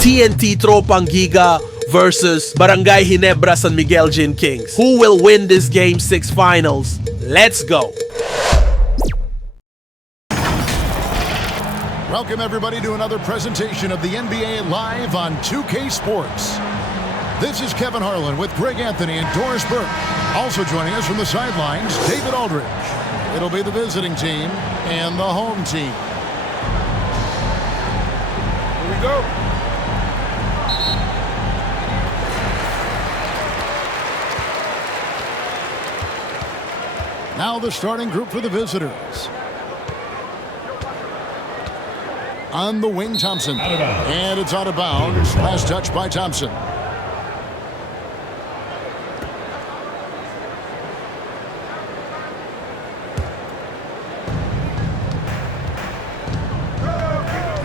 TNT Tropang GIGA versus Barangay Ginebra San Miguel Gin Kings. Who will win this Game 6 finals? Let's go! Welcome everybody to another presentation of the NBA live on 2K Sports. This is Kevin Harlan with Greg Anthony and Doris Burke. Also joining us from the sidelines, David Aldridge. It'll be the visiting team and the home team. Here we go. Now the starting group for the visitors. On the wing, Thompson. And it's out of bounds. Last touch by Thompson.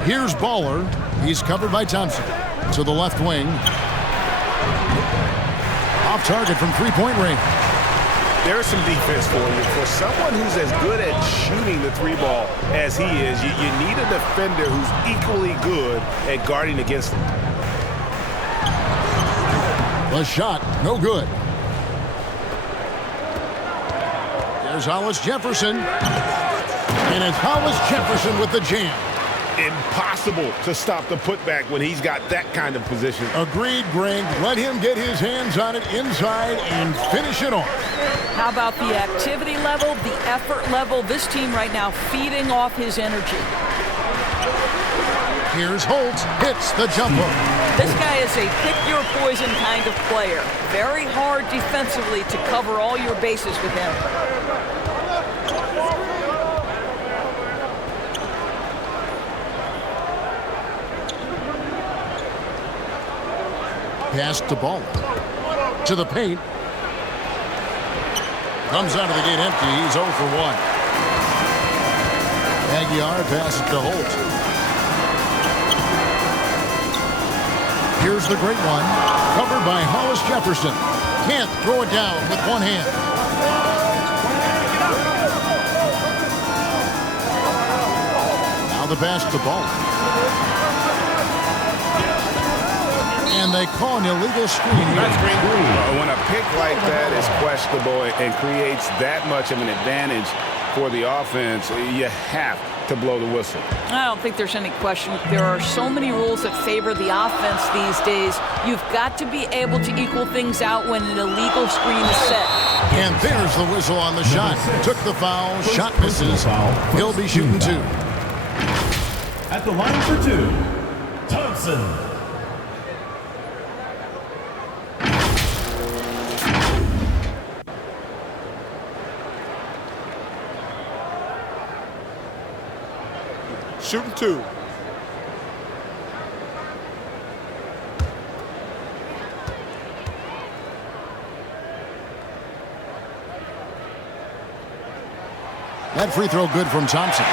Here's Baller. He's covered by Thompson. To the left wing. Off target from three-point range. There's some defense for you. For someone who's as good at shooting the three ball as he is, you need a defender who's equally good at guarding against him. The shot, no good. There's Hollis Jefferson. And it's Hollis Jefferson with the jam. Impossible to stop the putback when he's got that kind of position. Agreed, Greg. Let him get his hands on it inside and finish it off. How about the activity level, the effort level? This team right now feeding off his energy. Here's Holt. Hits the jump hook. This guy is a pick-your-poison kind of player. Very hard defensively to cover all your bases with him. Pass to Ball. To the paint. Comes out of the gate empty. He's 0 for 1. Aguiar passes to Holt. Here's the great one. Covered by Hollis Jefferson. Can't throw it down with one hand. Now the pass to Ball. And they call an illegal screen here. That's green. When a pick like that is questionable and creates that much of an advantage for the offense, you have to blow the whistle. I don't think there's any question. There are so many rules that favor the offense these days. You've got to be able to equal things out when an illegal screen is set. And there's the whistle on the shot. Took the foul. Shot misses. He'll be shooting two. At the line for two, Thompson. Shooting two. That free throw good from Thompson.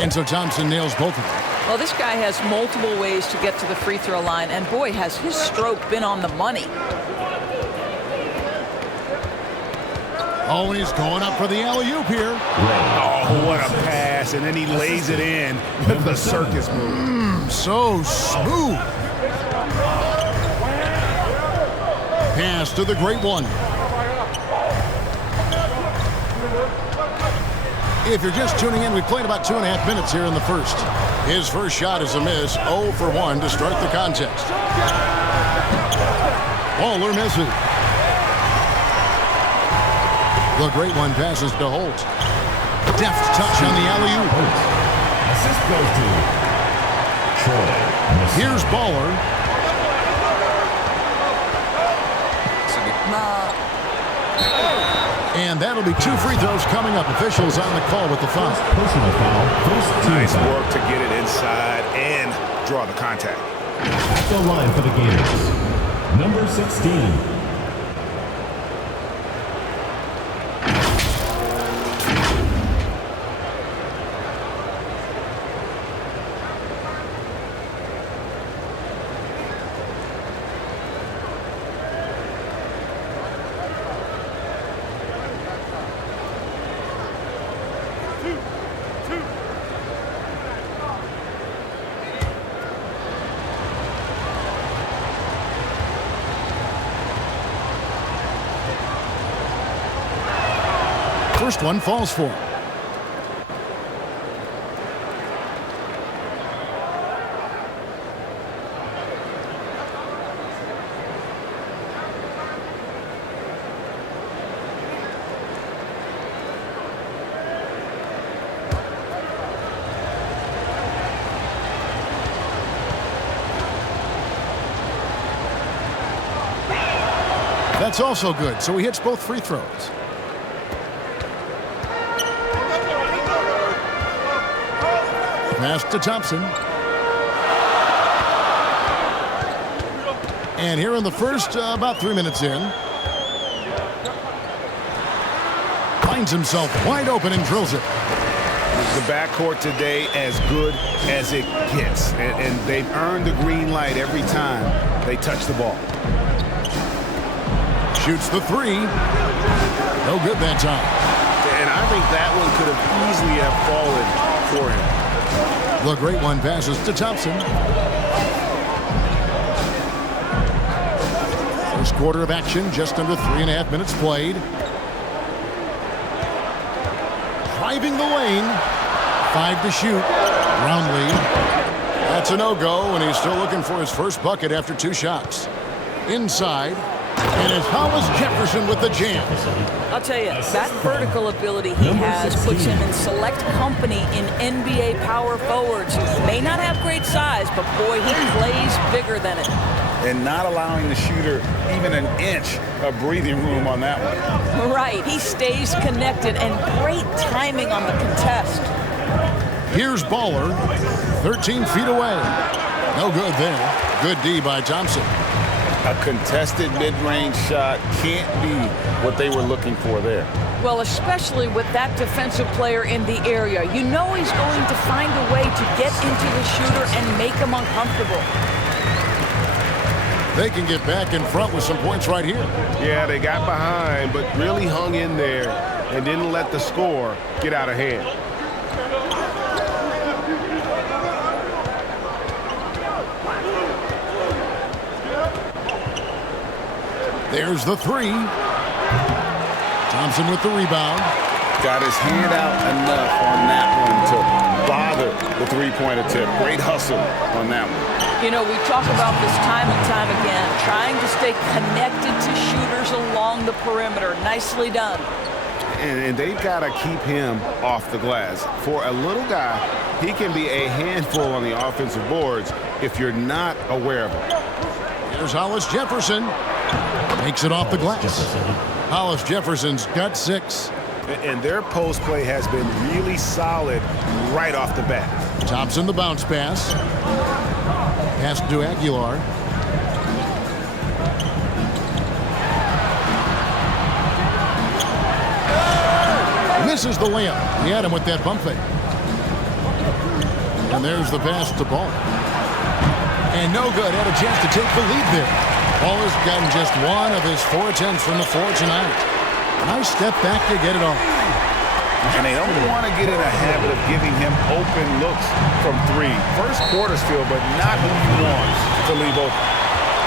And so Thompson nails both of them. Well, this guy has multiple ways to get to the free throw line, and boy, has his stroke been on the money. Oh, and he's going up for the alley-oop here. Oh, what a pass, and then he lays it in with the circus move. So smooth. Pass to the great one. If you're just tuning in, we played about 2.5 minutes here in the first. His first shot is a miss, 0 for 1 to start the contest. Baller misses. The great one passes to Holt. Deft touch on the alley-oop. Assist goes to Troy. Here's Baller. And that'll be 2 free throws coming up. Officials on the call with the foul. Personal foul. Nice work to get it inside and draw the contact. At the line for the Gators, number 16. First one falls for him. That's also good, so he hits both free throws. Pass to Thompson. And here in the first, about 3 minutes in. Finds himself wide open and drills it. The backcourt today as good as it gets. And they've earned the green light every time they touch the ball. Shoots the three. No good that time. And I think that one could have easily have fallen for him. The great one passes to Thompson. First quarter of action, just under 3.5 minutes played. Driving the lane. 5 to shoot. Roundly. That's a no-go, and he's still looking for his first bucket after 2 shots. Inside. And it's Hollis Jefferson with the jam. I'll tell you, that vertical ability he has puts him in select company in NBA power forwards who may not have great size, but boy, he plays bigger than it. And not allowing the shooter even an inch of breathing room on that one. Right, he stays connected and great timing on the contest. Here's Baller, 13 feet away. No good there. Good D by Thompson. A contested mid-range shot can't be what they were looking for there. Well, especially with that defensive player in the area. You know he's going to find a way to get into the shooter and make him uncomfortable. They can get back in front with some points right here. Yeah, they got behind, but really hung in there and didn't let the score get out of hand. There's the three. Thompson with the rebound. Got his hand out enough on that one to bother the three-point attempt. Great hustle on that one. You know, we talk about this time and time again, trying to stay connected to shooters along the perimeter. Nicely done. And they've got to keep him off the glass. For a little guy, he can be a handful on the offensive boards if you're not aware of him. Here's Hollis Jefferson. Makes it off the glass. Hollis Jefferson's got 6. And their post play has been really solid right off the bat. Thompson the bounce pass. Pass to Aguilar. Misses the layup. He had him with that bump fake. And there's the pass to Ball. And no good. Had a chance to take the lead there. Ball has gotten just 1 of his 4 attempts from the floor tonight. Nice step back to get it off. And they don't want to get in a habit of giving him open looks from 3. First quarter still, but not who you want to leave open.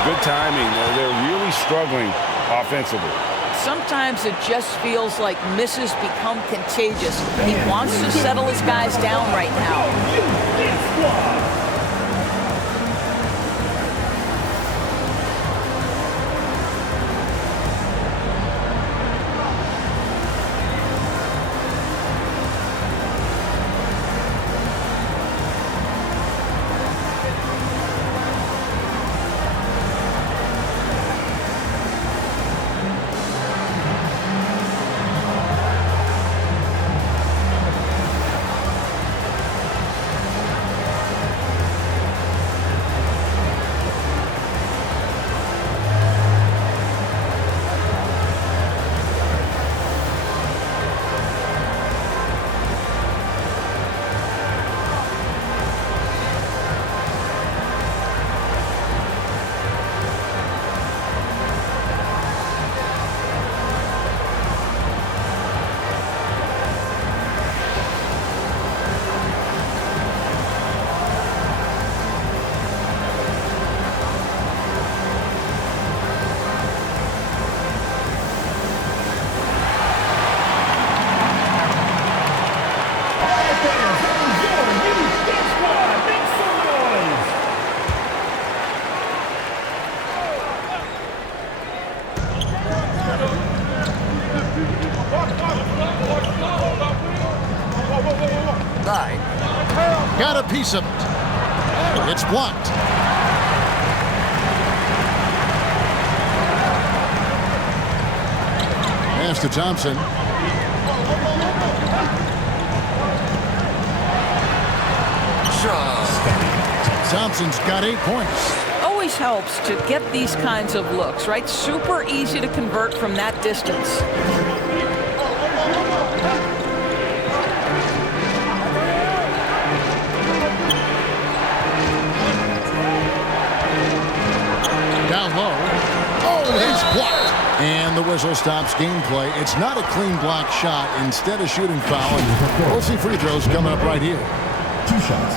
Good timing. They're really struggling offensively. Sometimes it just feels like misses become contagious. He wants to settle his guys down right now. Fans, that was your youth death squad. Make some noise. Got a piece of it. It's blocked. Pass to Thompson. Thompson's got 8 points. Always helps to get these kinds of looks, right? Super easy to convert from that distance. Down low. Oh, it's blocked. And the whistle stops gameplay. It's not a clean block shot. Instead, a shooting foul. And we'll see free throws coming up right here. 2 shots.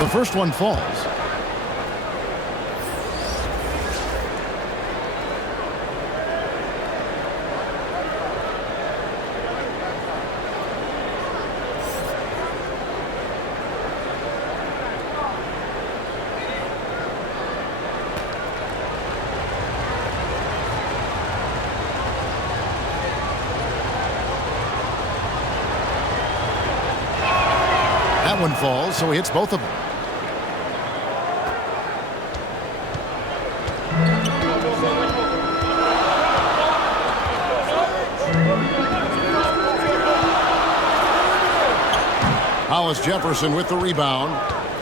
The first one falls. That one falls, so he hits both of them. Hollis Jefferson with the rebound.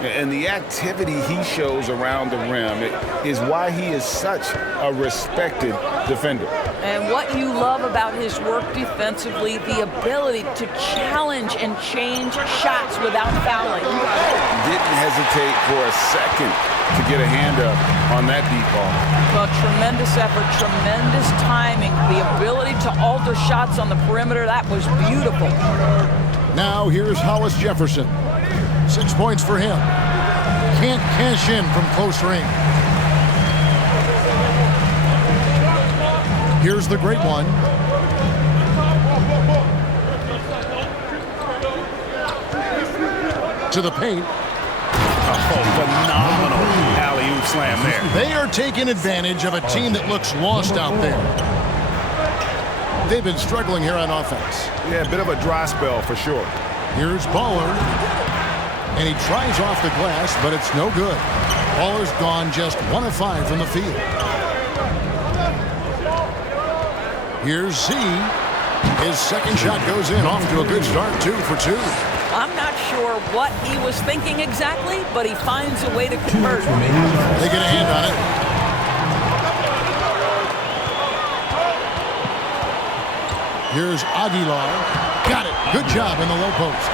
And the activity he shows around the rim is why he is such a respected defender. And what you love about his work defensively, the ability to challenge and change shots without fouling. Didn't hesitate for a second to get a hand up on that deep ball. Well, tremendous effort, tremendous timing, the ability to alter shots on the perimeter, that was beautiful. Now here's Hollis Jefferson. 6 points for him. Can't cash in from close range. Here's the great one. To the paint. Oh, phenomenal alley-oop slam there. They are taking advantage of a team that looks lost out there. They've been struggling here on offense. Yeah, a bit of a dry spell for sure. Here's Baller. And he tries off the glass, but it's no good. Baller's gone just 1 of 5 from the field. Here's Z. His second shot goes in, off to a good start, 2 for 2. I'm not sure what he was thinking exactly, but he finds a way to convert. They get a hand on it. Here's Aguilar. Got it. Good job in the low post.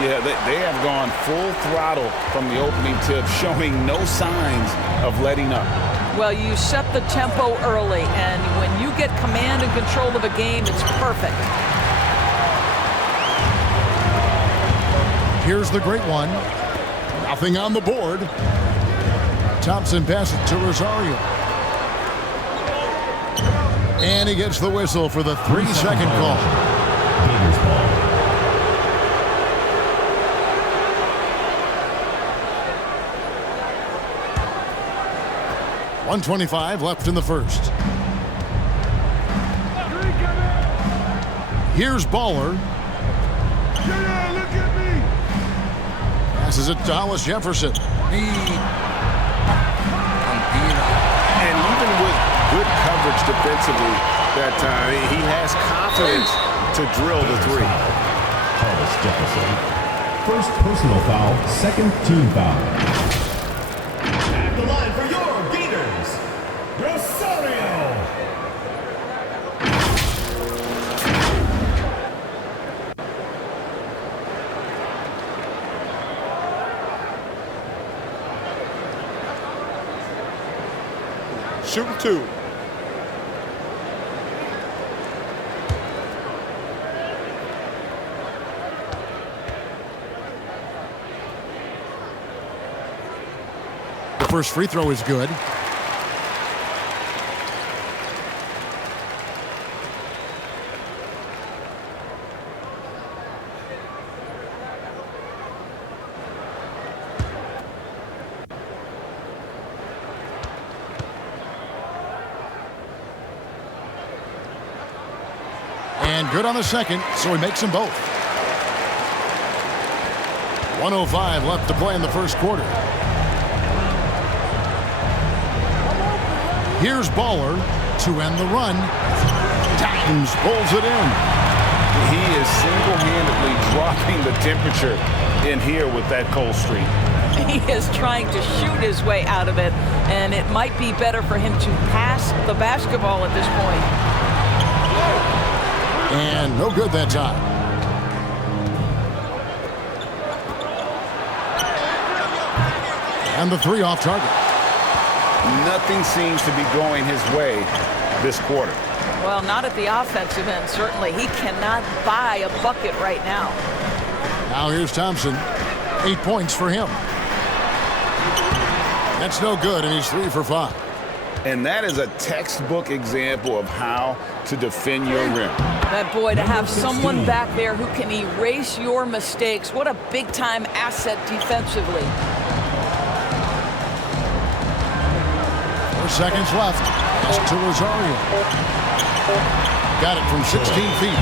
Yeah, they have gone full throttle from the opening tip, showing no signs of letting up. Well, you set the tempo early, and when you get command and control of a game, it's perfect. Here's the great one. Nothing on the board. Thompson passes to Rosario. And he gets the whistle for the 3-second call. 1:25 left in the first. Here's Baller. Passes it to Hollis Jefferson. And even with good coverage defensively that time, he has confidence to drill the 3. Hollis Jefferson. First personal foul, second team foul. At the line for your Gators, Rosario. shooting 2. The first free throw is good. And good on the second, so he makes them both. 1:05 left to play in the first quarter. Here's Baller to end the run. Titans pulls it in. He is single-handedly dropping the temperature in here with that cold streak. He is trying to shoot his way out of it, and it might be better for him to pass the basketball at this point. And no good that time. And the 3 off target. Nothing seems to be going his way this quarter. Well, not at the offensive end, certainly. He cannot buy a bucket right now. Now here's Thompson. 8 points for him. That's no good, and he's 3 for 5. And that is a textbook example of how to defend your rim. That boy, to have someone back there who can erase your mistakes, what a big-time asset defensively. 4 seconds left. Pass to Rosario. Got it from 16 feet.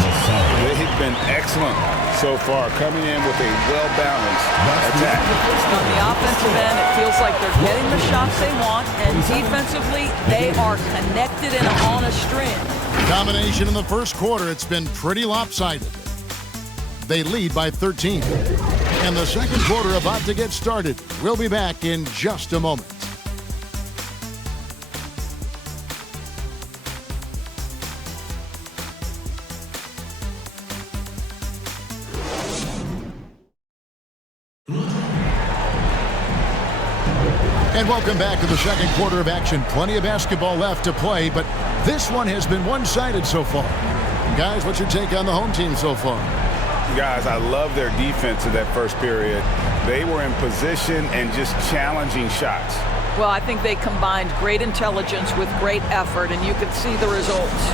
They've been excellent so far, coming in with a well-balanced attack. On the offensive end, it feels like they're getting the shots they want, and defensively, they are connected and on a string. Combination in the first quarter, it's been pretty lopsided. They lead by 13. And the second quarter about to get started. We'll be back in just a moment. And welcome back to the second quarter of action. Plenty of basketball left to play, but this one has been one-sided so far. Guys, what's your take on the home team so far? Guys, I love their defense in that first period. They were in position and just challenging shots. Well, I think they combined great intelligence with great effort, and you could see the results.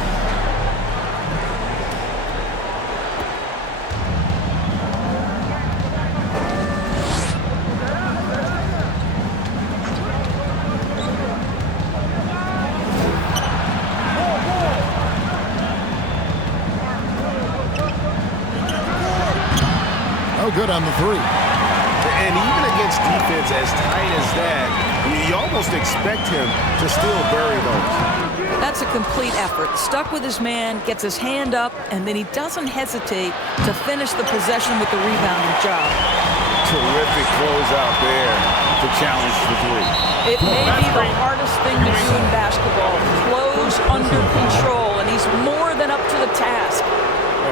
Good on the 3. And even against defense as tight as that, you almost expect him to still bury those. That's a complete effort. Stuck with his man, gets his hand up, and then he doesn't hesitate to finish the possession with the rebounding job. Terrific closeout there to challenge the 3. It may be the hardest thing to do in basketball. Close under control, and he's more than up to the task.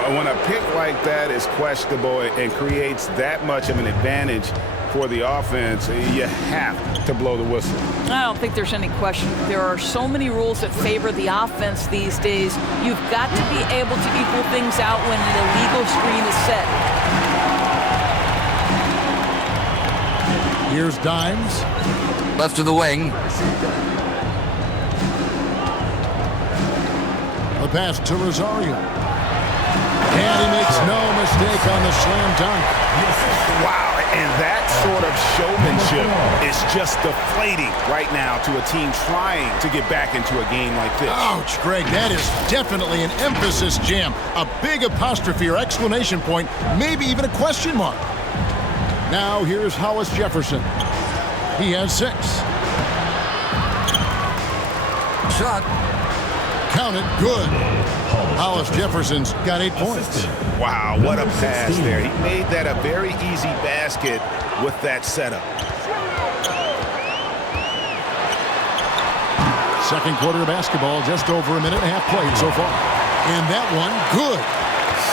When a pick like that is questionable and creates that much of an advantage for the offense, you have to blow the whistle. I don't think there's any question. There are so many rules that favor the offense these days. You've got to be able to equal things out when an illegal screen is set. Here's Dimes. Left of the wing. The pass to Rosario. And he makes no mistake on the slam dunk. Wow, and that sort of showmanship is just deflating right now to a team trying to get back into a game like this. Ouch, Greg, that is definitely an emphasis jam. A big apostrophe or exclamation point, maybe even a question mark. Now here's Hollis Jefferson. He has 6. Shot. Count it, good. Hollis Jefferson's got 8 points. Wow, what a pass there. He made that a very easy basket with that setup. Second quarter of basketball, just over a minute and a half played so far. And that one, good.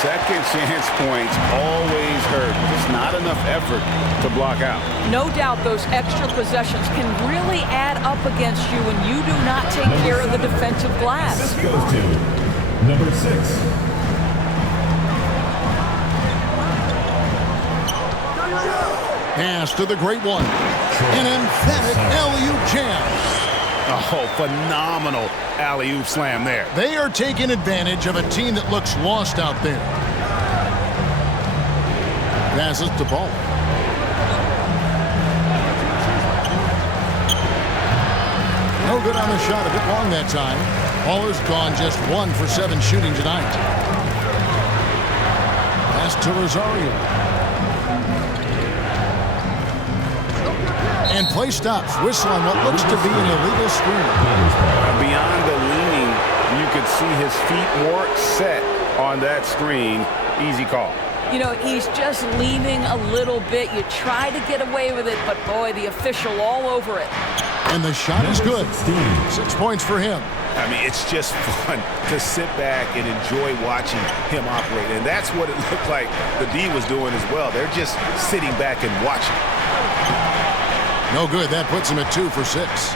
second chance points always hurt. Just not enough effort to block out. No doubt those extra possessions can really add up against you when you do not take care of the defensive glass. This goes to number 6. Pass to the great one. An emphatic alley-oop jam. Oh, phenomenal alley-oop slam there. They are taking advantage of a team that looks lost out there. Passes to Ball. No good on the shot. A bit long that time. Baller's gone just 1 for 7 shooting tonight. Pass to Rosario. And play stops. Whistle on what looks to be an illegal screen. Beyond the leaning, you could see his feet more set on that screen. Easy call. You know, he's just leaning a little bit. You try to get away with it, but boy, the official all over it. And the shot is good. 6 points for him. I mean, it's just fun to sit back and enjoy watching him operate. And that's what it looked like the D was doing as well. They're just sitting back and watching. No good. That puts him at 2 for 6.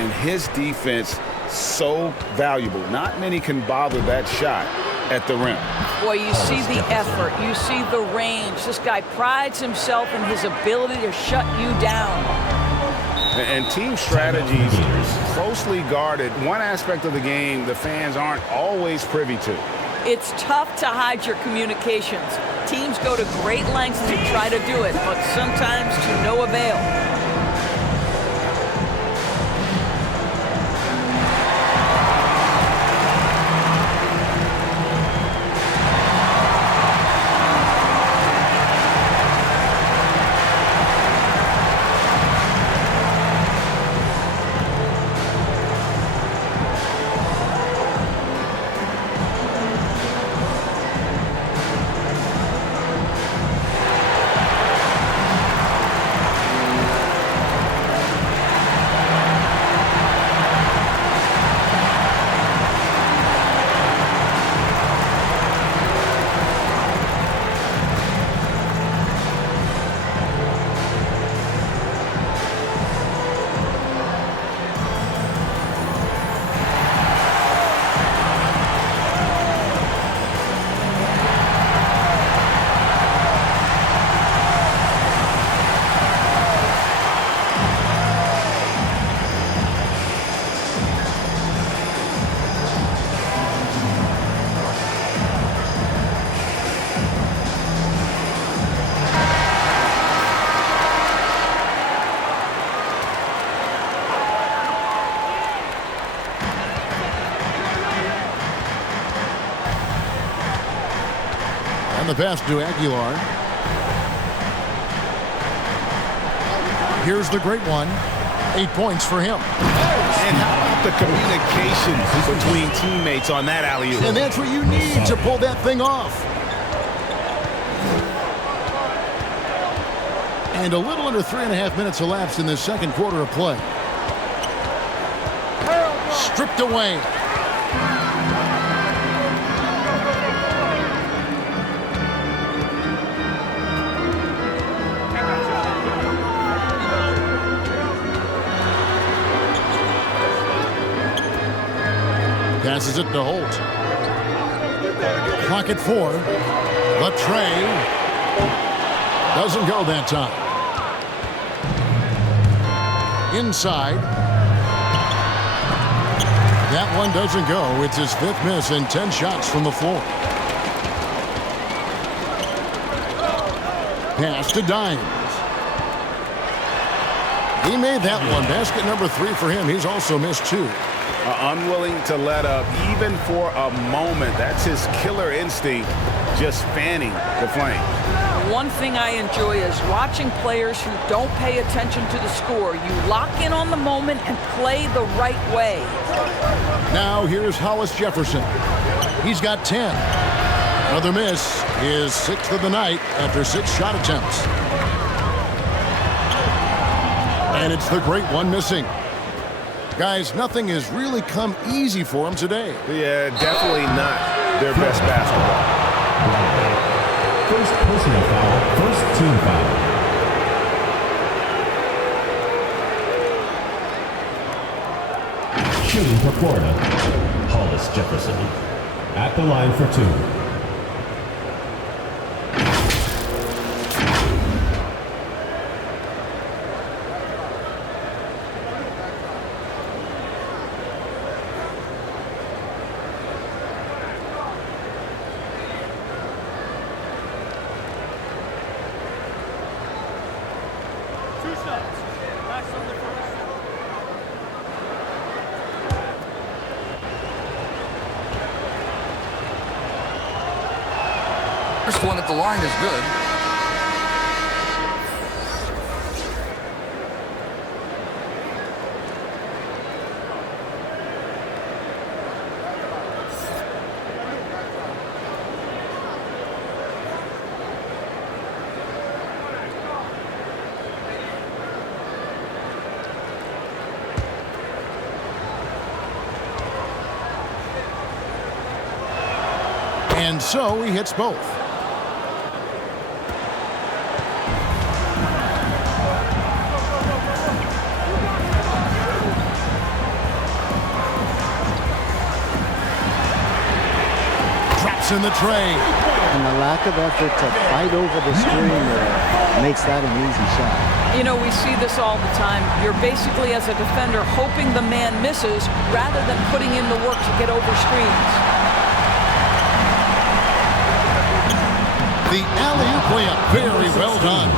And his defense, so valuable. Not many can bother that shot at the rim. Boy, you see the effort. You see the range. This guy prides himself in his ability to shut you down. And team strategies closely guarded. One aspect of the game the fans aren't always privy to. It's tough to hide your communications. Teams go to great lengths to try to do it, but sometimes to no avail. And the pass to Aguilar. Here's the great one. 8 points for him. And how about the communication between teammates on that alley-oop? And that's what you need to pull that thing off. And a little under 3.5 minutes elapsed in this second quarter of play. Stripped away. Passes it to Holt. Clock at 4. The tray doesn't go that time. Inside. That one doesn't go. It's his 5th miss and 10 shots from the floor. Pass to Dimes. He made that one. Basket number 3 for him. He's also missed 2. Unwilling to let up even for a moment. That's his killer instinct, just fanning the flame. One thing I enjoy is watching players who don't pay attention to the score. You lock in on the moment and play the right way. Now here's Hollis Jefferson. He's got 10. Another miss. His 6th of the night after 6 shot attempts. And it's the great one missing. Guys, nothing has really come easy for him today. Yeah, definitely not their best basketball. First personal foul, first team foul. Shooting for Florida, Hollis Jefferson. At the line for 2. First one at the line is good. And so he hits both. Drops in the tray. And the lack of effort to fight over the screen makes that an easy shot. You know, we see this all the time. You're basically, as a defender, hoping the man misses rather than putting in the work to get over screens. The alley-oop layup, very well done.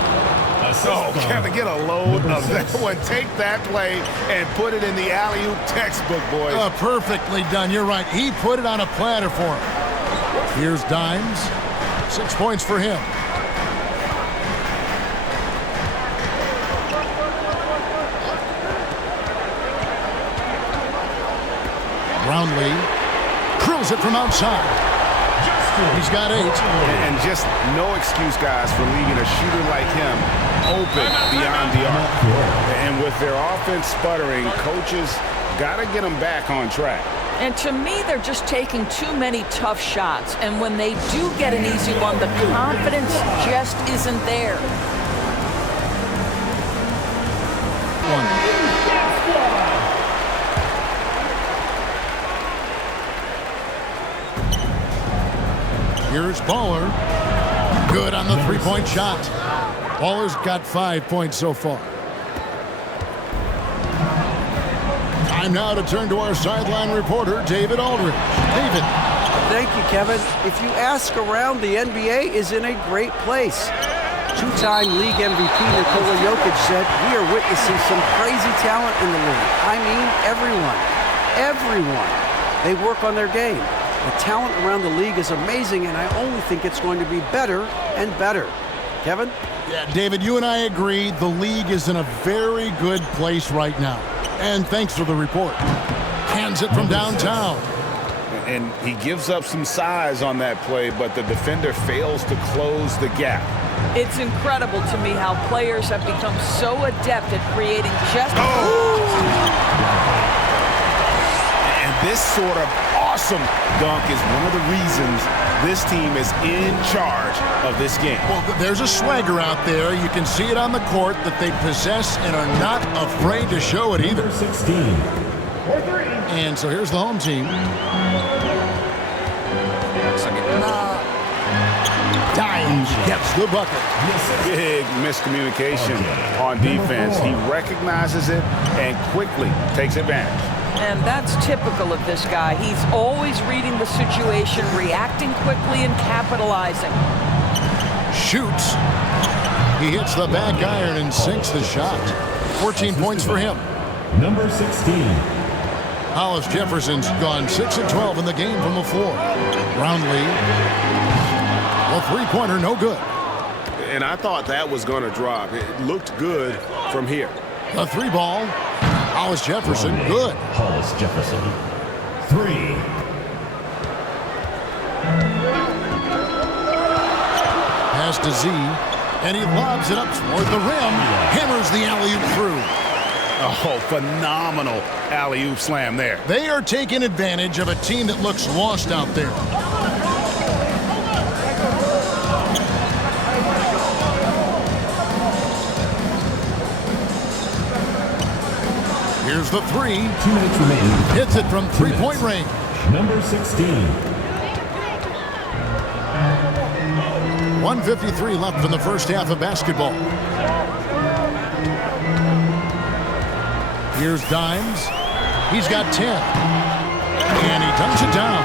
Oh, Kevin, get a load of that one. Take that play and put it in the alley-oop textbook, boys. Perfectly done. You're right. He put it on a platter for him. Here's Dimes. 6 points for him. Brownlee drills it from outside. He's got 8. And just no excuse, guys, for leaving a shooter like him open beyond the arc. And with their offense sputtering, coaches got to get them back on track. And to me, they're just taking too many tough shots. And when they do get an easy one, the confidence just isn't there. Here's Baller. Good on the three-point shot. Baller's got 5 points so far. Time now to turn to our sideline reporter, David Aldridge. David. Thank you, Kevin. If you ask around, the NBA is in a great place. Two-time league MVP Nikola Jokic said, "We are witnessing some crazy talent in the league." I mean, everyone. Everyone. They work on their game. The talent around the league is amazing, and I only think it's going to be better and better. Kevin? Yeah, David, you and I agree the league is in a very good place right now. And thanks for the report. Hands it from downtown. And he gives up some size on that play, but the defender fails to close the gap. It's incredible to me how players have become so adept at creating just... And this sort of awesome dunk is one of the reasons this team is in charge of this game. Well, there's a swagger out there. You can see it on the court that they possess and are not afraid to show it either. 16. And so here's the home team. Dimes gets the bucket. Big miscommunication on defense. He recognizes it and quickly takes advantage. And that's typical of this guy. He's always reading the situation, reacting quickly, and capitalizing. Shoots. He hits the back iron and sinks the shot. 14 points for him. Number 16. Hollis Jefferson's gone 6 of 12 in the game from the floor. Brownlee. A three-pointer, no good. And I thought that was going to drop. It looked good from here. The three ball. Hollis Jefferson, good. Hollis Jefferson. 3. Pass to Z, and he lobs it up toward the rim. Hammers the alley-oop through. Oh, phenomenal alley-oop slam there. They are taking advantage of a team that looks lost out there. Here's the three. 2 minutes remaining. Hits it from three-point range. Number 16. 1:53 left in the first half of basketball. Here's Dimes. He's got 10. And he dunks it down.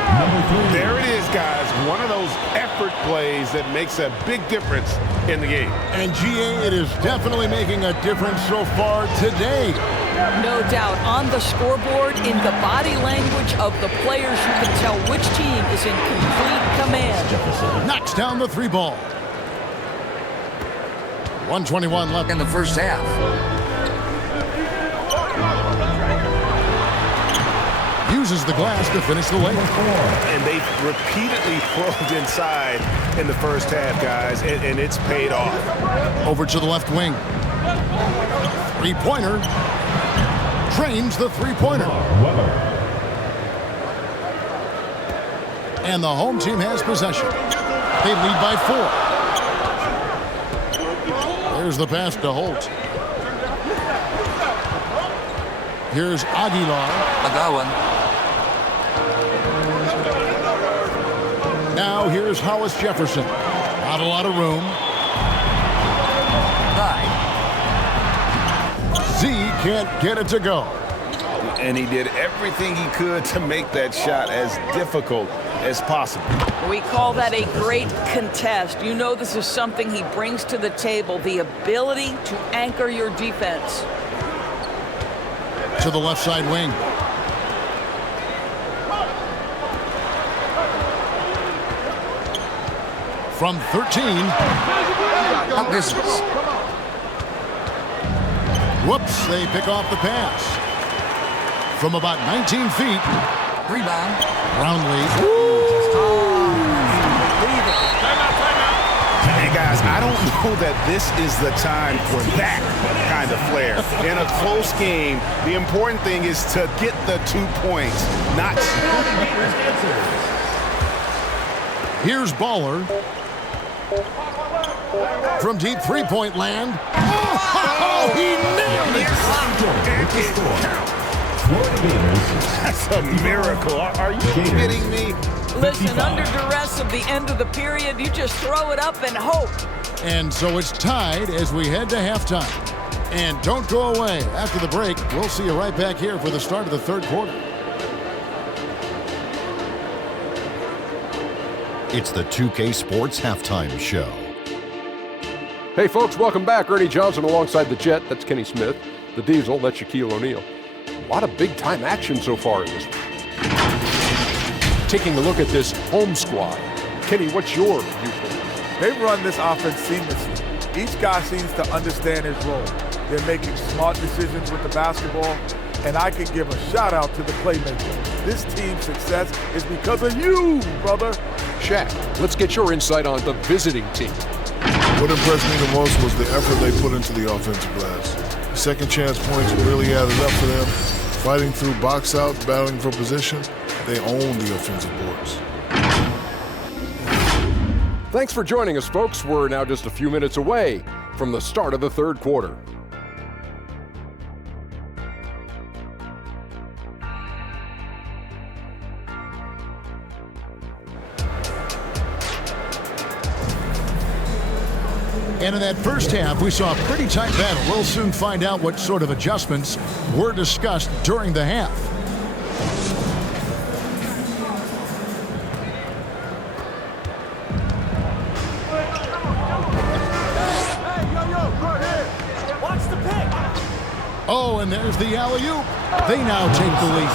There it is, guys. One of those effort plays that makes a big difference in the game. And GA, it is definitely making a difference so far today. No doubt. On the scoreboard, in the body language of the players, you can tell which team is in complete command. Knocks down the three ball. 1:21 left In the first half. Uses the glass to finish the layup. And they've repeatedly probed inside in the first half, guys, and it's paid off. Over to the left wing. Three-pointer. Drains the three-pointer. And the home team has possession. They lead by 4. There's the pass to Holt. Here's Aguilar. I got one. Now here's Hollis Jefferson. Not a lot of room. Z can't get it to go. And he did everything he could to make that shot as difficult as possible. We call that a great contest. You know this is something he brings to the table, the ability to anchor your defense. To the left side wing. From 13. Whoops, they pick off the pass. From about 19 feet. Rebound. Brownlee. Hey, guys, I don't know that this is the time for that kind of flair. In a close game, the important thing is to get the 2 points, not... Here's Baller. From deep three-point land. Oh, he nailed it! That's a miracle. Are you kidding me? Listen, under duress of the end of the period, you just throw it up and hope. And so it's tied as we head to halftime. And don't go away. After the break, we'll see you right back here for the start of the third quarter. It's the 2K Sports Halftime Show. Hey folks, welcome back. Ernie Johnson alongside the Jet, that's Kenny Smith. The Diesel, that's Shaquille O'Neal. A lot of big time action so far in this one. Taking a look at this home squad. Kenny, what's your viewpoint? They run this offense seamlessly. Each guy seems to understand his role. They're making smart decisions with the basketball, and I can give a shout out to the playmakers. This team's success is because of you, brother. Shaq, let's get your insight on the visiting team. What impressed me the most was the effort they put into the offensive glass. Second chance points really added up for them. Fighting through box out, battling for position, they own the offensive boards. Thanks for joining us, folks. We're now just a few minutes away from the start of the third quarter. And in that first half, we saw a pretty tight battle. We'll soon find out what sort of adjustments were discussed during the half. Oh, and there's the alley-oop. They now take the lead.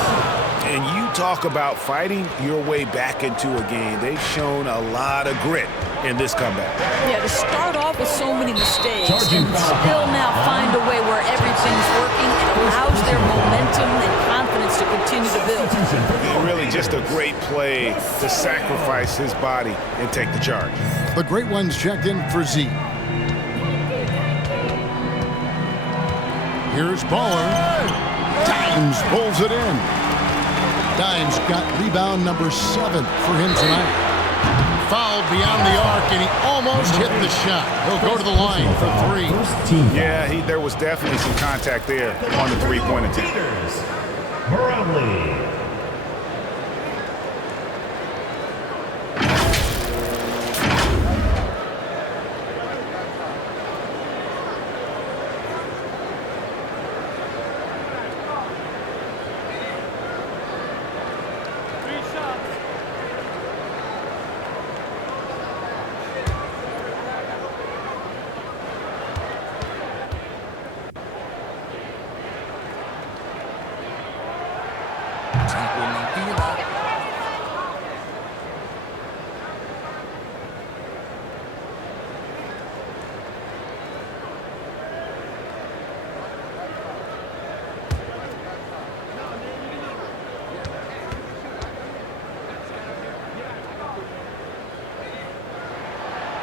And you talk about fighting your way back into a game. They've shown a lot of grit in this comeback. Yeah, to start off with so many mistakes and still now find a way where everything's working, it allows their momentum and confidence to continue to build. And really just a great play to sacrifice his body and take the charge. The great ones checked in for Z. Here's Baller. Dimes pulls it in. Dimes got rebound number 7 for him tonight. fouled beyond the arc, and he almost hit the shot. He'll go to the line for 3. Yeah, there was definitely some contact there on the three-point attempt. Brownlee.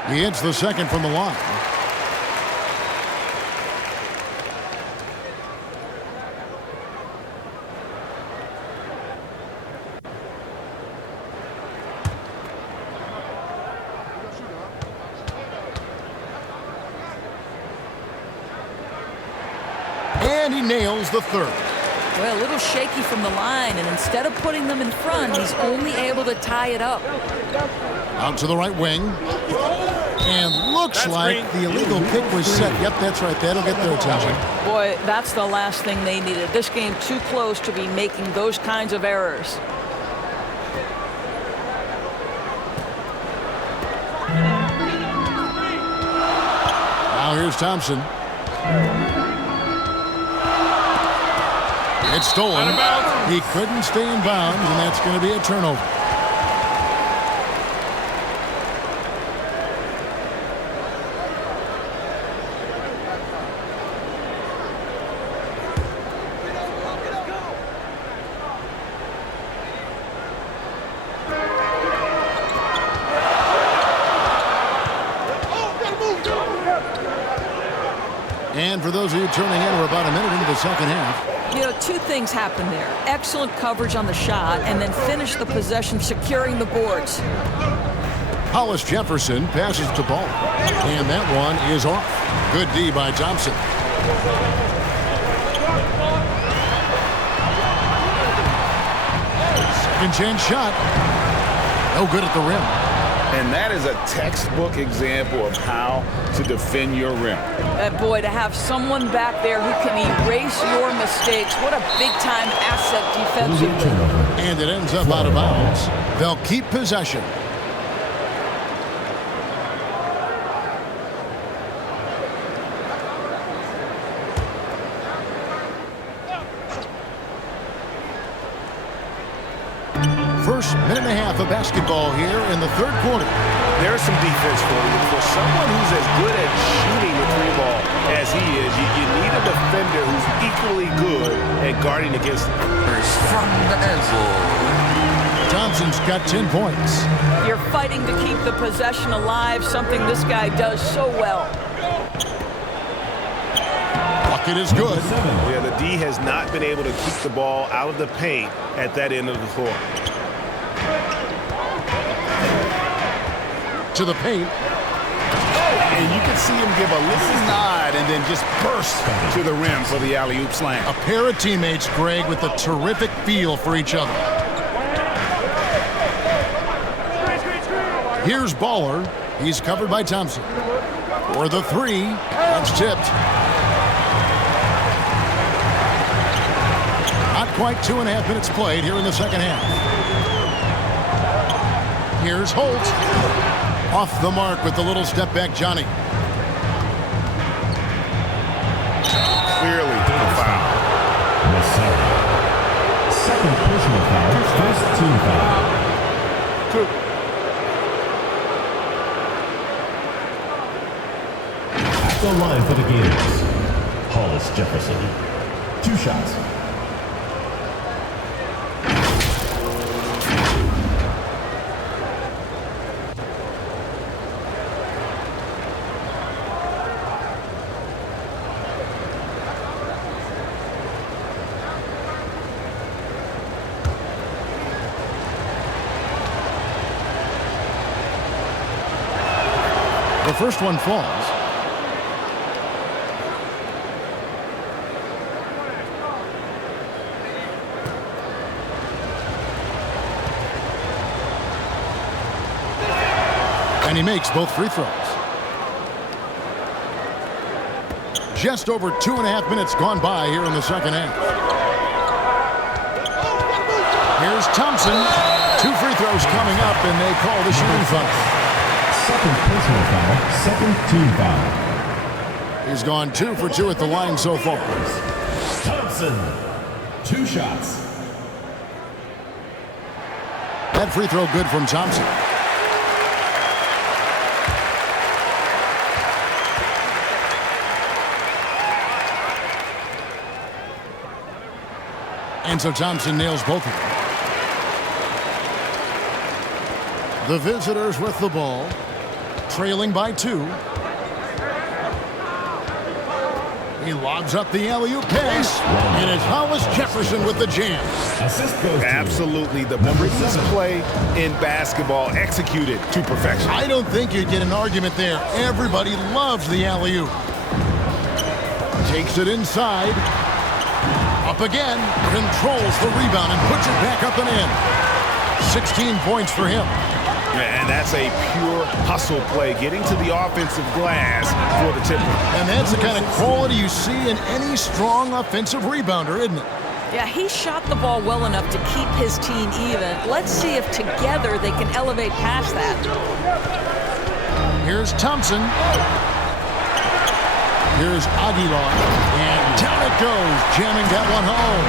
He hits the second from the line. And he nails the third. Well, a little shaky from the line, and instead of putting them in front, he's only able to tie it up. Out to the right wing. And looks like the illegal kick was set. Yep, that's right. That'll get their attention. Boy, that's the last thing they needed. This game too close to be making those kinds of errors. Now here's Thompson. It's stolen. He couldn't stay in bounds, and that's going to be a turnover. And for those of you turning in, we're about a minute into the second half. You know, two things happened there. Excellent coverage on the shot, and then finish the possession securing the boards. Hollis Jefferson passes to Ball. And that one is off. Good D by Thompson. Second chance shot. No good at the rim. And that is a textbook example of how to defend your rim. Boy, to have someone back there who can erase your mistakes, what a big-time asset defensively. And it ends up out of bounds. They'll keep possession. First minute and a half of basketball here in the third quarter. There's some defense for you. For someone who's as good at shooting the three ball as he is, you need a defender who's equally good at guarding against from the end zone. Thompson's got 10 points. You're fighting to keep the possession alive, something this guy does so well. Bucket is good. Yeah, the D has not been able to keep the ball out of the paint at that end of the floor. To the paint. And you can see him give a little nod and then just burst to the rim for the alley-oop slam. A pair of teammates, Greg, with a terrific feel for each other. Here's Baller. He's covered by Thompson. For the three. That's tipped. Not quite 2.5 minutes played here in the second half. Here's Holt. Off the mark with the little step back, Johnny. Clearly a foul. Second personal foul, first team foul. At the line for the Gators, Hollis Jefferson. 2 shots. The first one falls. And he makes both free throws. Just over 2.5 minutes gone by here in the second half. Here's Thompson. 2 free throws coming up, and they call the shooting foul. Second personal foul, second team foul. He's gone 2 for 2 at the line so far. Thompson, 2 shots. That free throw good from Thompson. And so Thompson nails both of them. The visitors with the ball, trailing by 2. He lobs up the alley-oop pass, and it's Hollis Jefferson with the jam. Assist goes Absolutely, the quickest play in basketball, executed to perfection. I don't think you'd get an argument there. Everybody loves the alley-oop. Takes it inside. Up again, controls the rebound and puts it back up and in. 16 points for him. And that's a pure hustle play, getting to the offensive glass for the tipper. And that's the kind of quality you see in any strong offensive rebounder, isn't it? Yeah, he shot the ball well enough to keep his team even. Let's see if together they can elevate past that. Here's Thompson. Here's Aguilar. And down it goes, jamming that one home.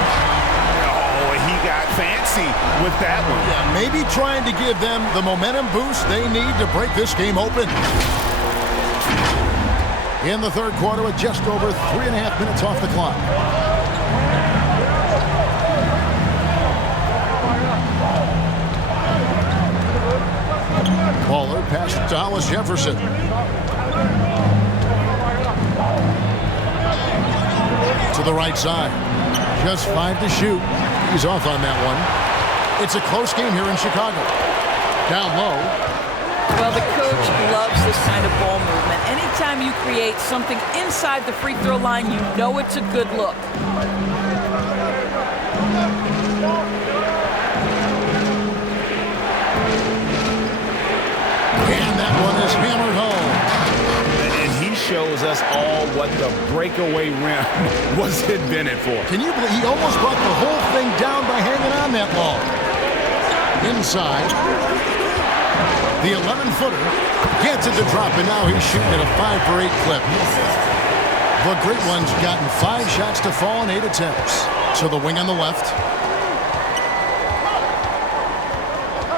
Oh, he got fancy with that one. Yeah, maybe trying to give them the momentum boost they need to break this game open. In the third quarter with just over 3.5 minutes off the clock. Baller passes to Hollis Jefferson. To the right side. Just 5 to shoot. He's off on that one. It's a close game here in Chicago. Down low. Well, the coach loves this kind of ball movement. Anytime you create something inside the free throw line, you know it's a good look. And that one is hammered home. And he shows us all what the breakaway rim was invented for. Can you believe he almost brought the whole thing down by hanging on that long? Inside. The 11-footer gets it to drop, and now he's shooting at a 5 for 8 clip. The Great One's gotten 5 shots to fall in 8 attempts. So the wing on the left.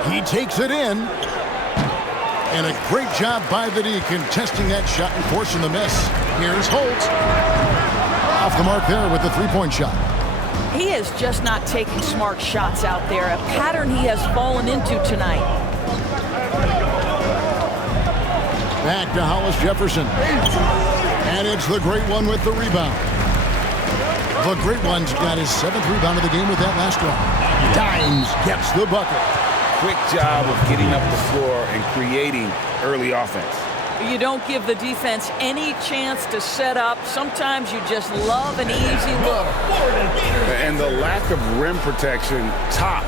He takes it in. And a great job by the D contesting that shot and forcing the miss. Here's Holt. Off the mark there with the 3-point shot. He is just not taking smart shots out there, a pattern he has fallen into tonight. Back to Hollis Jefferson. And it's the Great One with the rebound. The Great One's got his 7th rebound of the game with that last one. Dimes gets the bucket. Quick job of getting up the floor and creating early offense. You don't give the defense any chance to set up. Sometimes you just love an easy look. And the lack of rim protection, top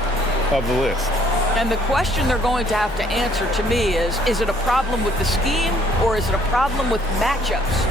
of the list. And the question they're going to have to answer to me is it a problem with the scheme or is it a problem with matchups?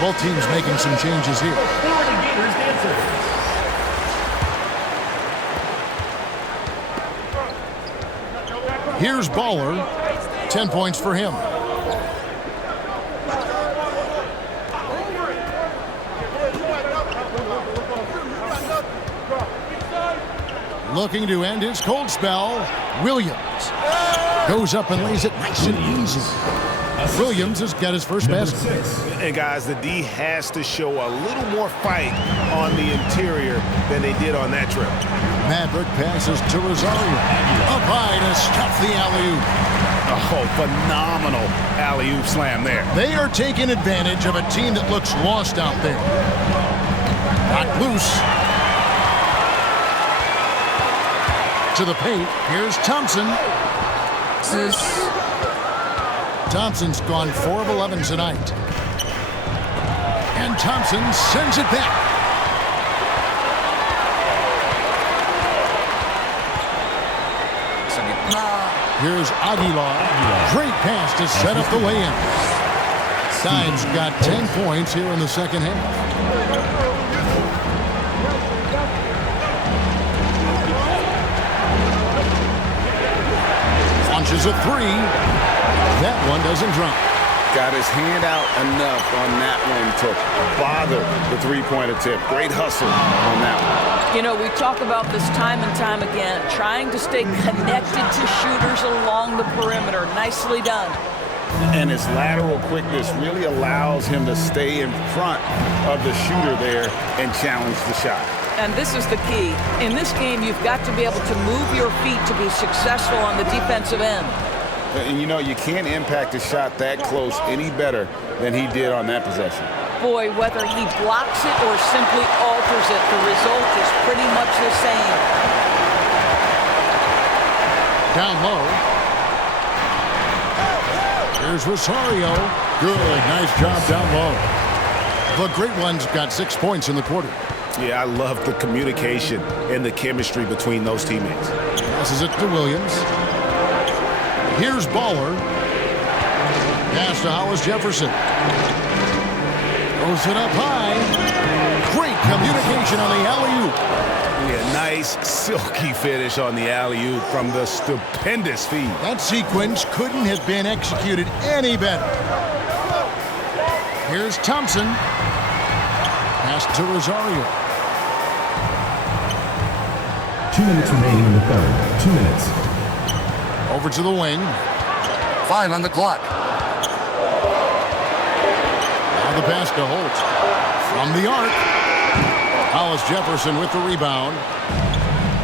both teams making some changes here. Here's Baller. 10 points for him. Looking to end his cold spell, Williams goes up and lays it nice and easy. Williams has got his first basket. And guys, the D has to show a little more fight on the interior than they did on that trip. Maverick passes to Rosario. Up high to stuff the alley-oop. Oh, phenomenal alley-oop slam there. They are taking advantage of a team that looks lost out there. Got loose. To the paint. Here's Thompson. Thompson's gone 4 of 11 tonight. And Thompson sends it back. Here's Aguilar. Great pass to set up the lay-in. Dimes got 10 points here in the second half. Launches a three. That one doesn't drop. Got his hand out enough on that one to bother the three-pointer tip. Great hustle on that one. You know, we talk about this time and time again, trying to stay connected to shooters along the perimeter. Nicely done. And his lateral quickness really allows him to stay in front of the shooter there and challenge the shot. And this is the key. In this game, you've got to be able to move your feet to be successful on the defensive end. And you know, you can't impact a shot that close any better than he did on that possession. Boy, whether he blocks it or simply alters it, the result is pretty much the same. Down low. Here's Rosario. Good, nice job down low. The Great Ones got 6 points in the quarter. Yeah, I love the communication and the chemistry between those teammates. Passes it to Williams. Here's Baller. Pass to Hollis Jefferson. Throws it up high. Great communication on the alley-oop. Yeah, nice silky finish on the alley-oop from the stupendous feed. That sequence couldn't have been executed any better. Here's Thompson. Pass to Rosario. 2 minutes remaining in the third. 2 minutes. Over to the wing. 5 on the clock. Now the pass to Holt. From the arc. Hollis Jefferson with the rebound.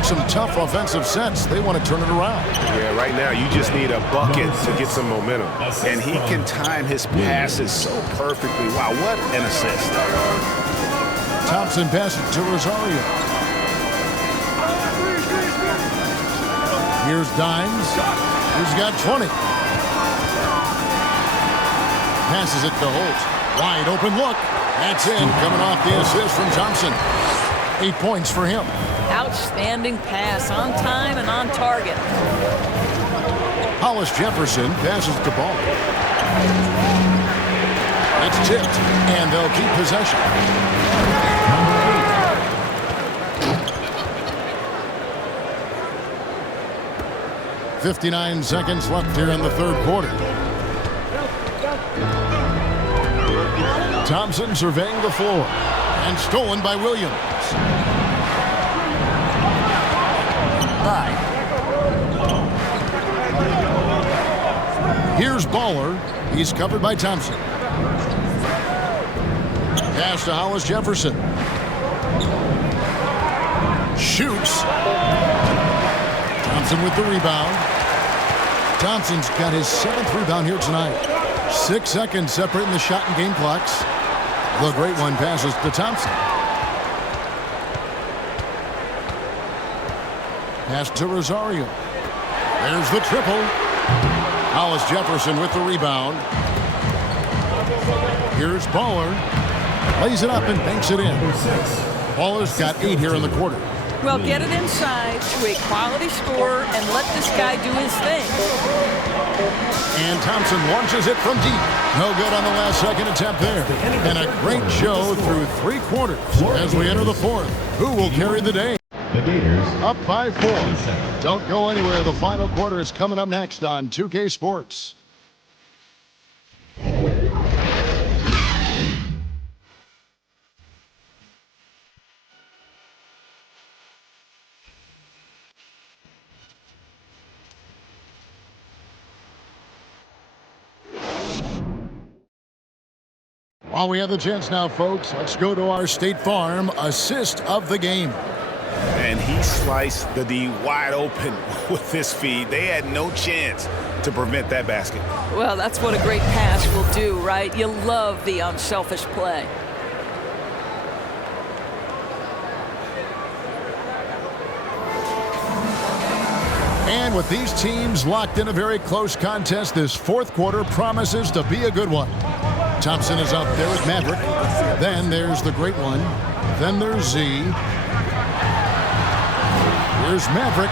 Some tough offensive sets. They want to turn it around. Yeah, right now you just need a bucket to get some momentum. And he can time his passes so perfectly. Wow, what an assist. Thompson passes to Rosario. Here's Dimes. He's got 20. Passes it to Holt. Wide open look. That's in. Coming off the assist from Thompson. 8 points for him. Outstanding pass, on time and on target. Hollis Jefferson passes the ball. It's tipped, and they'll keep possession. 59 seconds left here in the third quarter. Thompson surveying the floor, and stolen by Williams. Here's Baller. He's covered by Thompson. Pass to Hollis Jefferson. Shoots. Thompson with the rebound. Thompson's got his 7th rebound here tonight. 6 seconds separating the shot and game clocks. The Great One passes to Thompson. Pass to Rosario. There's the triple. Hollis Jefferson with the rebound. Here's Baller. Lays it up and banks it in. Baller's got 8 here in the quarter. Well, get it inside to a quality score and let this guy do his thing. And Thompson launches it from deep. No good on the last second attempt there. And a great show through 3 quarters as we enter the 4th. Who will carry the day? The Gators Up by 4. Don't go anywhere. The final quarter is coming up next on 2K Sports. While we have the chance now, folks, let's go to our State Farm assist of the game. And he sliced the D wide open with this feed. They had no chance to prevent that basket. Well, that's what a great pass will do, right? You love the unselfish play. And with these teams locked in a very close contest, this 4th quarter promises to be a good one. Thompson is up there with Maverick. Then there's the great one. Then there's Z. Here's Maverick.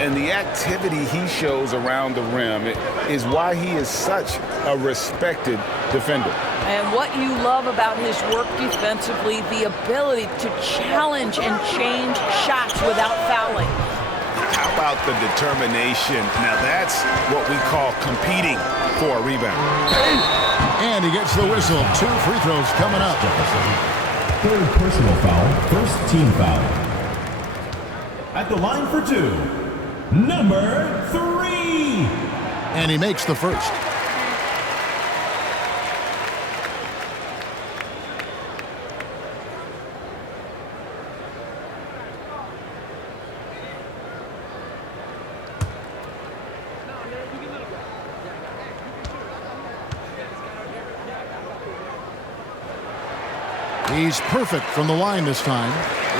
And the activity he shows around the rim is why he is such a respected defender. And what you love about his work defensively, the ability to challenge and change shots without fouling. How about the determination? Now that's what we call competing for a rebound. And he gets the whistle. 2 free throws coming up. Third personal foul, first team foul. At the line for 2, number 3. And he makes the first. He's perfect from the line this time.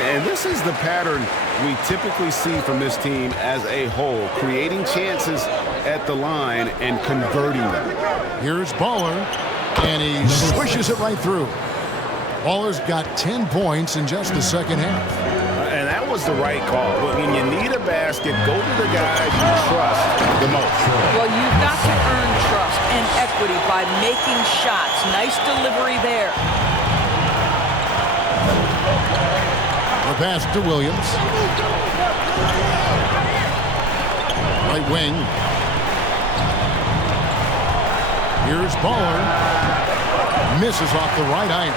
And this is the pattern we typically see from this team as a whole, creating chances at the line and converting them. Here's Baller, and he swishes it right through. Baller's got 10 points in just the second half. And that was the right call. When you need a basket, go to the guys you trust the most. Well, you've got to earn trust and equity by making shots. Nice delivery there. The pass to Williams. Right wing. Here's Baller. Misses off the right iron.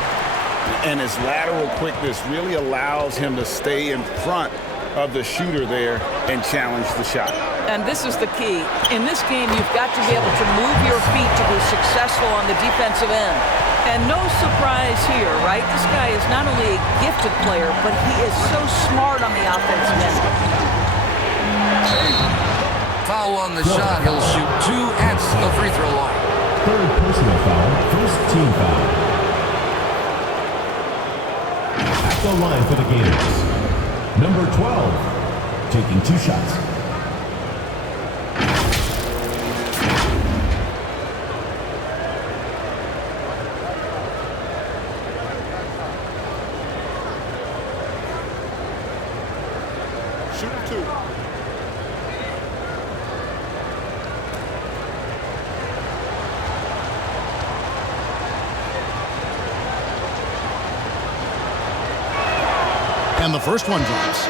And his lateral quickness really allows him to stay in front of the shooter there and challenge the shot. And this is the key. In this game, you've got to be able to move your feet to be successful on the defensive end. And no surprise here, right? This guy is not only a gifted player, but he is so smart on the offensive end. Foul on the shot. He'll shoot 2 at the free throw line. Third personal foul, first team foul. At the line for the Gators, number 12, taking 2 shots. Shooting 2. And the first one drops.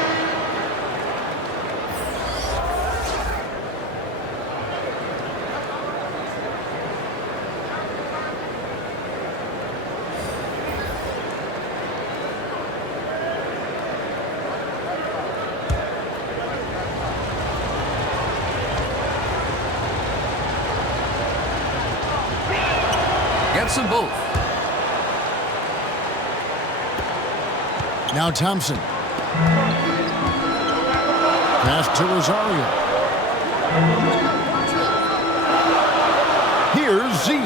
Gets them both. Now Thompson. Pass to Rosario. Here's Z.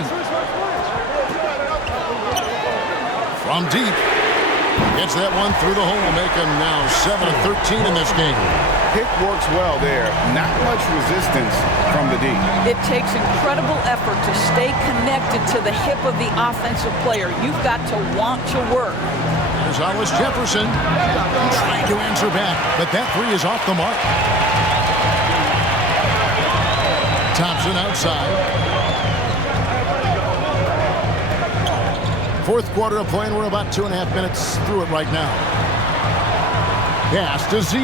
From deep. Gets that one through the hole, make him now 7 of 13 in this game. Pick works well there. Not much resistance from the D. It takes incredible effort to stay connected to the hip of the offensive player. You've got to want to work. Gonzalez Jefferson trying to answer back, but that three is off the mark. Thompson outside. Fourth quarter of play, and we're about 2.5 minutes through it right now. Pass to Z.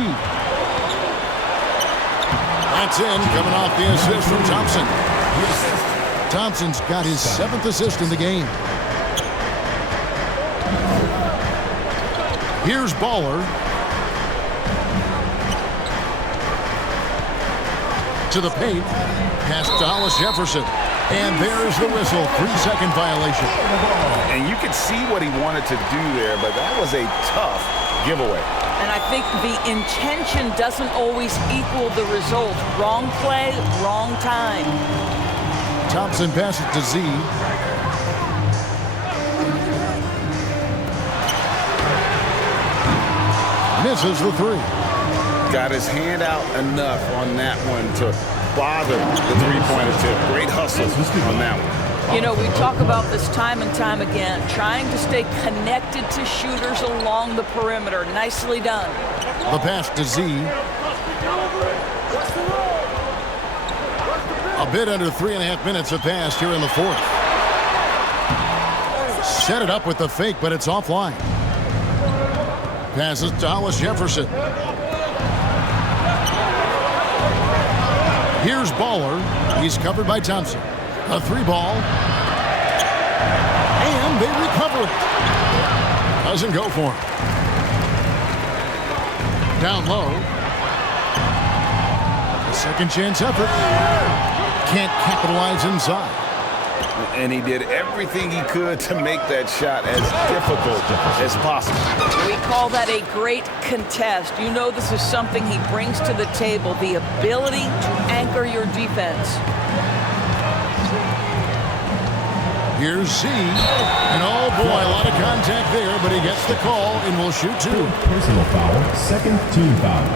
That's in, coming off the assist from Thompson. Thompson's got his 7th assist in the game. Here's Baller. To the paint. Pass to Hollis Jefferson. And there's the whistle. 3-second violation. And you can see what he wanted to do there, but that was a tough giveaway. And I think the intention doesn't always equal the result. Wrong play, wrong time. Thompson passes to Z. Misses the three. Got his hand out enough on that one to bother the three-pointer tip. Great hustle on that one. You know, we talk about this time and time again, trying to stay connected to shooters along the perimeter. Nicely done. The pass to Z. A bit under 3.5 minutes have passed here in the fourth. Set it up with the fake, but it's offline. Passes to Hollis Jefferson. Here's Baller. He's covered by Thompson. A three ball. And they recover it. Doesn't go for him. Down low. A second chance effort. Can't capitalize inside. And he did everything he could to make that shot as difficult as possible. We call that a great contest. You know this is something he brings to the table, the ability to anchor your defense. Here's Z. And oh boy, a lot of contact there, but he gets the call and will shoot two. Personal foul, second team foul.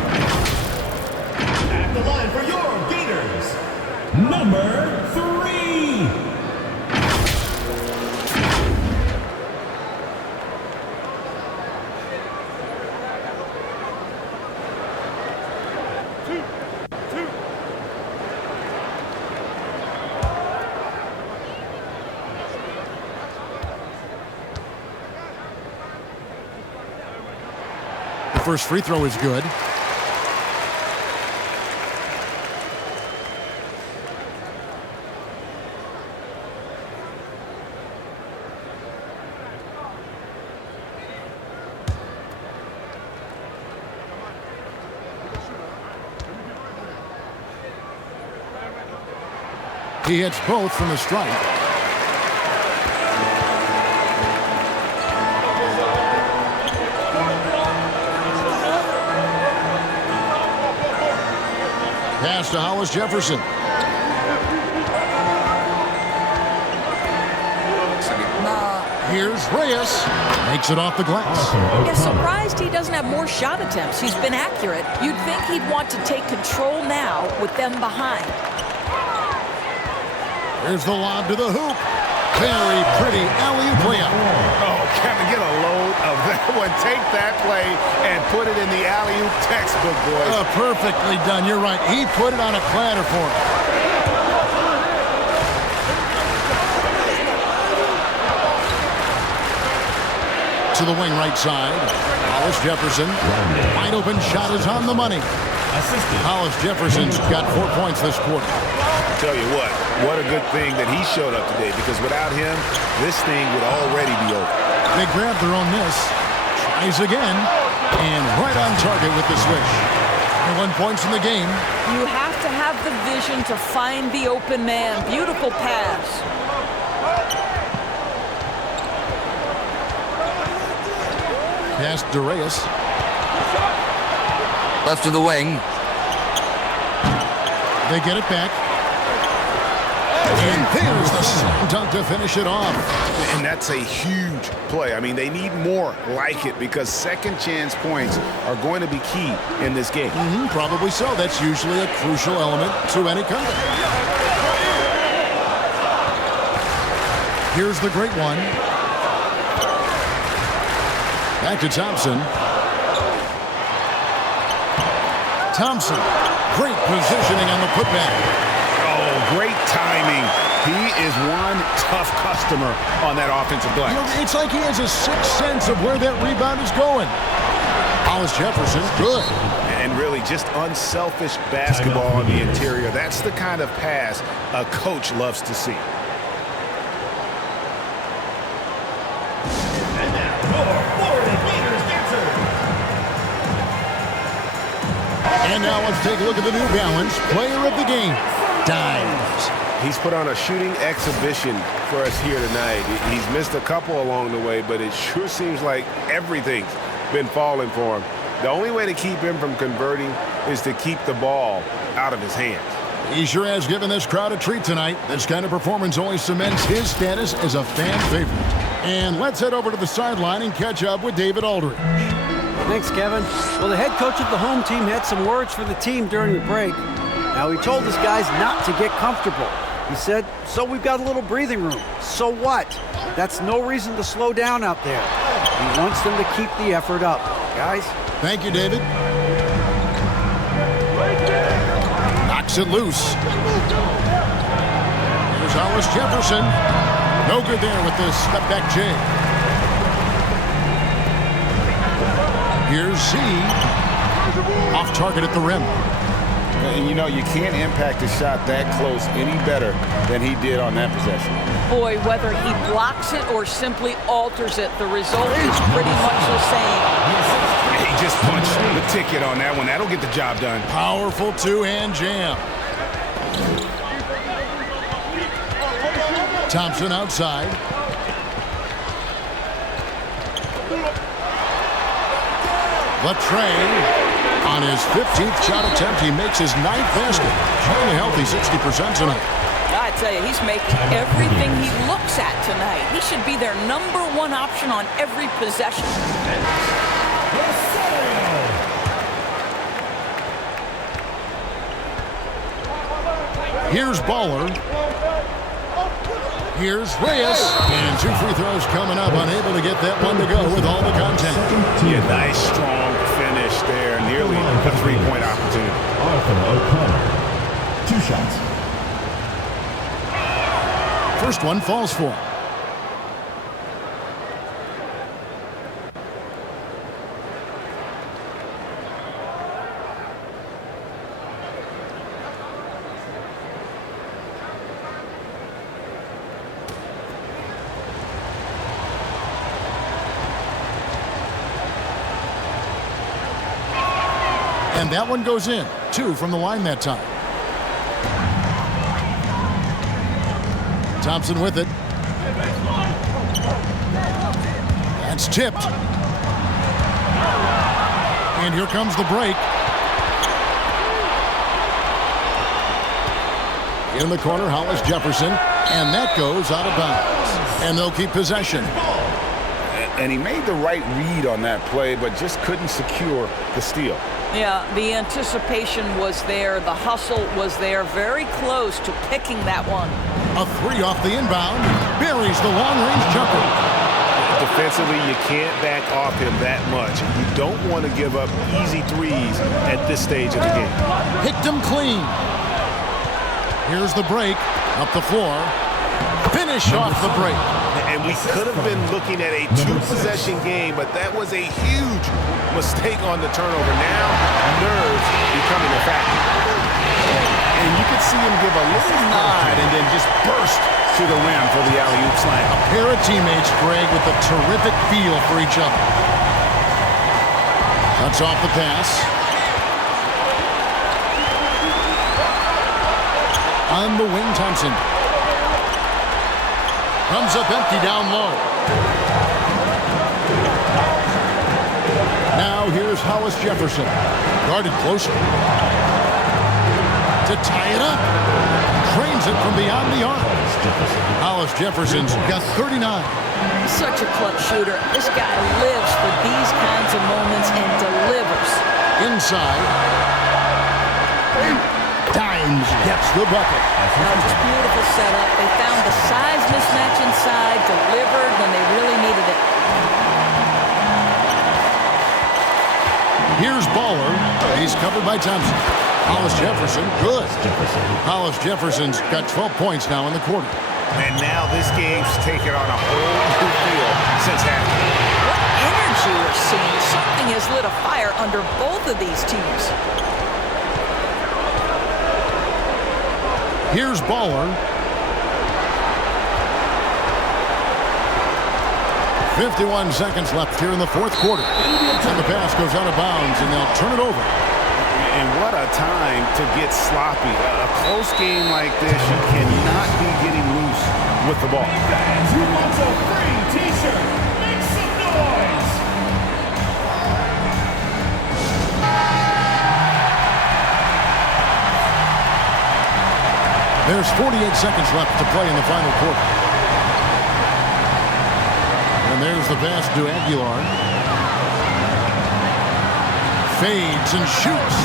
At the line for your Gators, number 3. First free throw is good. He hits both from the strike. Pass to Hollis Jefferson. Here's Reyes. Makes it off the glass. Yeah, surprised he doesn't have more shot attempts. He's been accurate. You'd think he'd want to take control now with them behind. Here's the lob to the hoop. Very pretty alley-oop layup. Oh, Kevin, get a load of that one. Take that play and put it in the alley-oop textbook, boys. Perfectly done. You're right. He put it on a platter for him. To the wing right side. Hollis Jefferson. Wide open shot is on the money. Hollis Jefferson's got 4 points this quarter. I tell you what a good thing that he showed up today, because without him, this thing would already be over. They grab their own miss. Tries again. And right on target with the swish. 1 point in the game. You have to have the vision to find the open man. Beautiful pass. Pass to Reyes. Left to the wing. They get it back. And there's the slam dunk to finish it off. And that's a huge play. I mean, they need more like it, because second chance points are going to be key in this game. Probably so. That's usually a crucial element to any comeback. Here's the great one. Back to Thompson. Thompson, great positioning on the putback. Oh, great timing. He is one tough customer on that offensive glass. You know, it's like he has a sixth sense of where that rebound is going. Hollis Jefferson, good. And really just unselfish basketball on the interior. That's the kind of pass a coach loves to see. And now let's take a look at the New Balance player of the game, Dimes. He's put on a shooting exhibition for us here tonight. He's missed a couple along the way, but it sure seems like everything's been falling for him. The only way to keep him from converting is to keep the ball out of his hands. He sure has given this crowd a treat tonight. This kind of performance only cements his status as a fan favorite. And let's head over to the sideline and catch up with David Aldridge. Thanks, Kevin. Well, the head coach of the home team had some words for the team during the break. Now, he told his guys not to get comfortable. He said, so we've got a little breathing room. So what? That's no reason to slow down out there. He wants them to keep the effort up. Guys? Thank you, David. Knocks it loose. Here's Hollis Jefferson. No good there with this step back J. Here's Z. Off target at the rim. And you know, you can't impact a shot that close any better than he did on that possession. Boy, whether he blocks it or simply alters it, the result is pretty much the same. He just punched the ticket on that one. That'll get the job done. Powerful two-hand jam. Thompson outside. Latre. On his 15th shot attempt, he makes his 9th basket. Showing a healthy 60% tonight. I tell you, he's making everything he looks at tonight. He should be their #1 option on every possession. Here's Baller. Here's Reyes. And 2 free throws coming up. Unable to get that one to go with all the contact. Yeah, nice, strong finish there. Nearly a 3-point opportunity. Arthur O'Connor. 2 shots. First one falls for him. And that one goes in. 2 from the line that time. Thompson with it. That's tipped. And here comes the break. In the corner, Hollis Jefferson. And that goes out of bounds. And they'll keep possession. And he made the right read on that play, but just couldn't secure the steal. Yeah, the anticipation was there. The hustle was there. Very close to picking that one. A 3 off the inbound. Buries the long-range jumper. Defensively, you can't back off him that much. You don't want to give up easy threes at this stage of the game. Picked him clean. Here's the break. Up the floor. Finish off the break. And we could have been looking at a 2-possession game, but that was a huge mistake on the turnover. Now, nerves becoming a factor. And you could see him give a little nod and then just burst to the rim for the alley-oop slam. A pair of teammates, Greg, with a terrific feel for each other. Cuts off the pass. On the wing, Thompson. Comes up empty down low. Now here's Hollis Jefferson. Guarded closer. To tie it up. Trains it from beyond the arc. Hollis Jefferson's got 39. He's such a clutch shooter. This guy lives for these kinds of moments and delivers. Inside. Dimes gets the bucket. Now, it's a beautiful setup. They found the size mismatch inside, delivered when they really needed it. Here's Baller. He's covered by Thompson. Hollis Jefferson, good. Hollis Jefferson's got 12 points now in the quarter. And now this game's taken on a whole new feel since halftime. What energy we're seeing. Something has lit a fire under both of these teams. Here's Baller. 51 seconds left here in the fourth quarter. And the pass goes out of bounds, and they'll turn it over. And what a time to get sloppy. A close game like this, you cannot be getting loose with the ball. Who wants a free t-shirt? Make some noise! There's 48 seconds left to play in the final quarter. And there's the pass to Aguilar. Fades and shoots.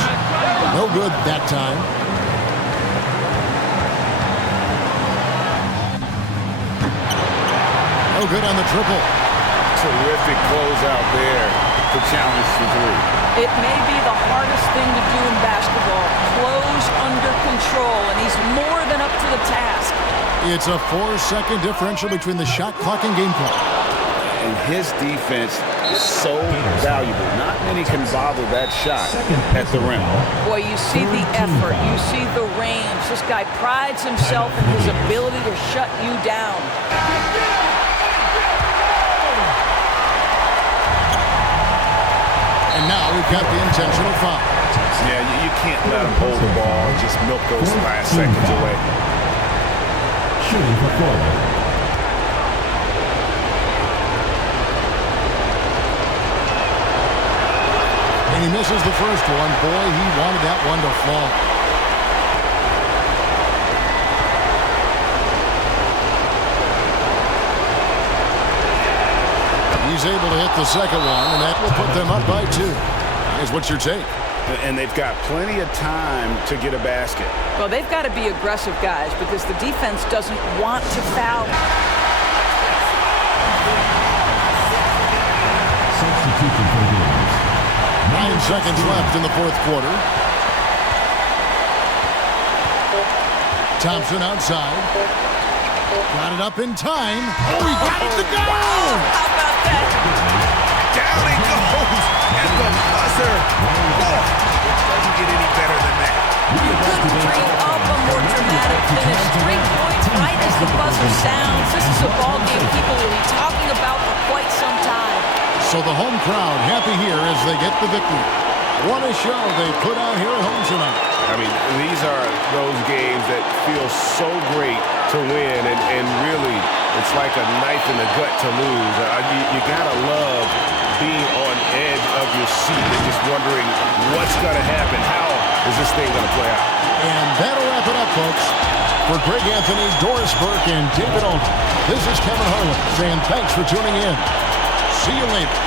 No good that time. No good on the triple. Terrific closeout there to challenge the three. It may be the hardest thing to do in basketball. Close under control, and he's more than up to the task. It's a 4-second differential between the shot clock and game clock. And his defense is so valuable. Not many can bother that shot at the rim. Boy, you see the effort. You see the range. This guy prides himself in his ability to shut you down. And now we've got the intentional foul. Yeah, you can't let him hold the ball and just milk those last seconds away. Shooting for forward. And he misses the first one. Boy, he wanted that one to fall. He's able to hit the second one, and that will put them up by 2. Here's what's your take? And they've got plenty of time to get a basket. Well, they've got to be aggressive, guys, because the defense doesn't want to foul. Substitution for games. 9 seconds left in the fourth quarter. Thompson outside. Got it up in time. Oh, he got it to go! How about that? Down he goes! And the buzzer! Oh, it doesn't get any better than that. You couldn't dream up a more dramatic finish. 3 points right as the buzzer sounds. This is a ball game people will be talking about for quite some time. So the home crowd happy here as they get the victory. What a show they put on here at home tonight. I mean, these are those games that feel so great to win, and really, it's like a knife in the gut to lose. You gotta love being on edge of your seat and just wondering what's gonna happen. How is this thing gonna play out? And that'll wrap it up, folks. For Greg Anthony, Doris Burke, and David Aldridge, this is Kevin Harlan saying thanks for tuning in. See you later.